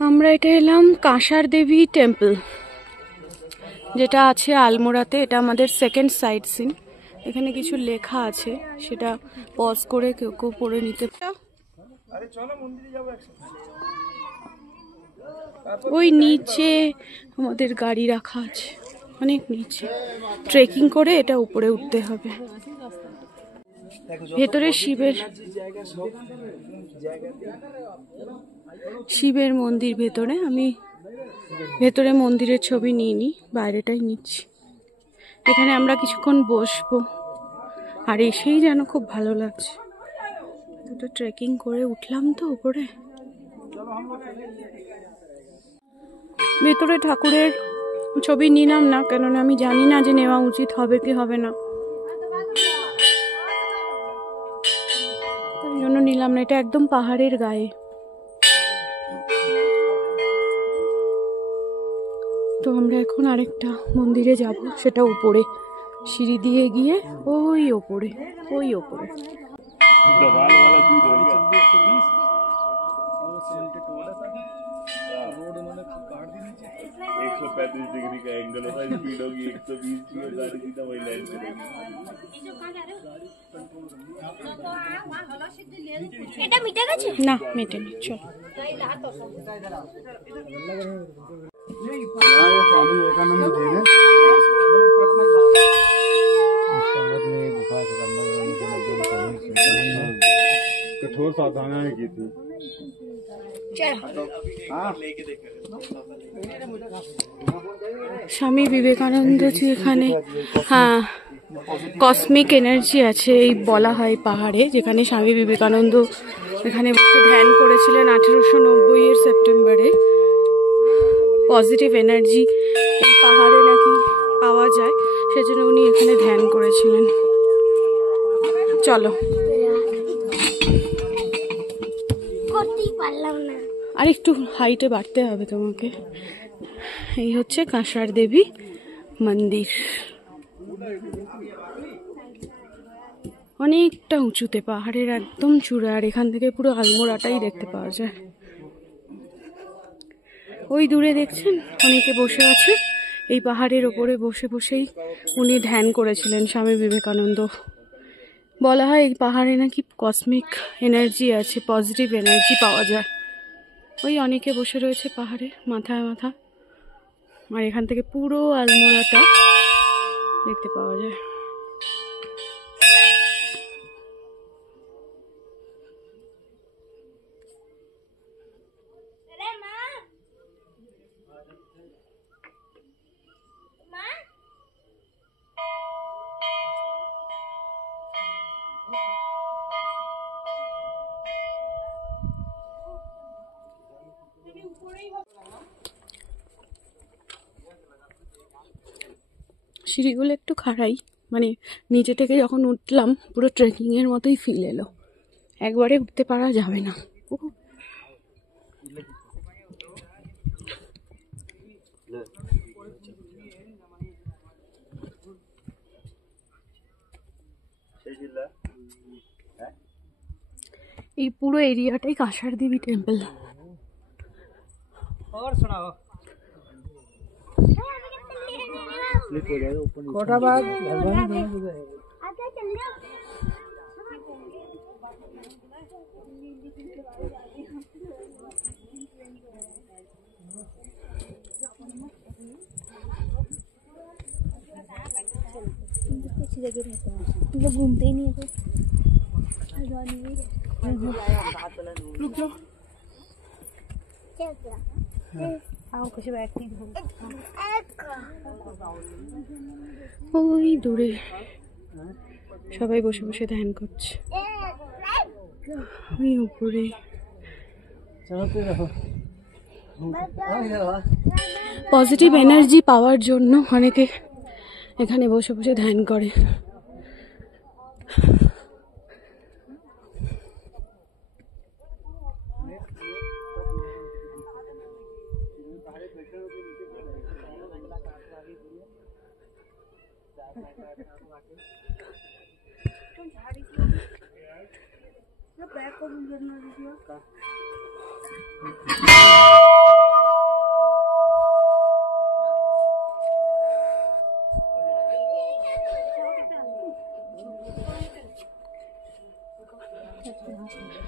আমরা এটা এলাম কাঁসার দেবী টেম্পল, যেটা আছে আলমোড়াতে। এটা আমাদের সেকেন্ড সাইট সিন। এখানে কিছু লেখা আছে, সেটা পজ করে কেউ কেউ পড়ে নিতে। ওই নিচে আমাদের গাড়ি রাখা আছে, অনেক নিচে। ট্রেকিং করে এটা উপরে উঠতে হবে। ভেতরে শিবের মন্দির ভেতরে। আমি ভেতরে মন্দিরের ছবি নিইনি, বাইরেটাই নিচ্ছি। এখানে আমরা কিছুক্ষণ বসবো, আর এসেই যেন খুব ভালো লাগছে। দুটো ট্রেকিং করে উঠলাম তো উপরে। ভেতরে ঠাকুরের ছবি নিলাম না, কেননা আমি জানি না যে নেওয়া উচিত হবে কি হবে না, তাই জন্য নিলাম না। এটা একদম পাহাড়ের গায়ে। তো আমরা এখন আরেকটা মন্দিরে যাব, সেটা উপরে সিঁড়ি দিয়ে গিয়ে ওই ওপরে। डिग्री का एंगल होगा, स्पीड होगी 120 की, गाड़ी सीधा वही लैंड करेगी। এটা মিটে গেছে না? মেটেনি। চল। स्वामी विवेकानंद जी ने कठोर सावधानियां की थी। স্বামী বিবেকানন্দ জি এখানে, হ্যাঁ, কসমিক এনার্জি আছে এই বলা হয় পাহাড়ে, যেখানে স্বামী বিবেকানন্দ এখানে বসে ধ্যান করেছিলেন 1890 সেপ্টেম্বরে। পজিটিভ এনার্জি এই পাহাড়ে নাকি পাওয়া যায়, সেজন্য উনি এখানে ধ্যান করেছিলেন। চলো। আর একটু হাইটে বাড়তে হবে তোমাকে। এই হচ্ছে কাঁসার দেবী মন্দির, অনেকটা উঁচুতে, পাহাড়ের একদম চূড়া। আর এখান থেকে পুরো আলমোড়াটাই দেখতে পাওয়া যায়। ওই দূরে দেখছেন অনেকে বসে আছে। এই পাহাড়ের ওপরে বসে বসেই উনি ধ্যান করেছিলেন, স্বামী বিবেকানন্দ। বলা হয় এই পাহাড়ে নাকি কসমিক এনার্জি আছে, পজিটিভ এনার্জি পাওয়া যায়। ওই অনেকে বসে রয়েছে পাহাড়ে মাথায় মাথা। আর এখান থেকে পুরো আলমোড়াটা দেখতে পাওয়া যায়। সিঁড়িগুলো একটু খাড়াই, মানে নিচে থেকে যখন উঠলাম পুরো ট্রেকিং এর মতোই ফিল এলো। একবারে উঠতে পারা যাবে না। এই পুরো এরিয়াটাই কাঁসার দেবী টেম্পল। कोटा बाद घूमते ही नहीं है। रुक जाओ। कुछ बैठती ওই দূরে সবাই বসে বসে ধ্যান করছে। ওই উপরে পজিটিভ এনার্জি পাওয়ার জন্য অনেকে এখানে বসে বসে ধ্যান করে। बैक को अच्छा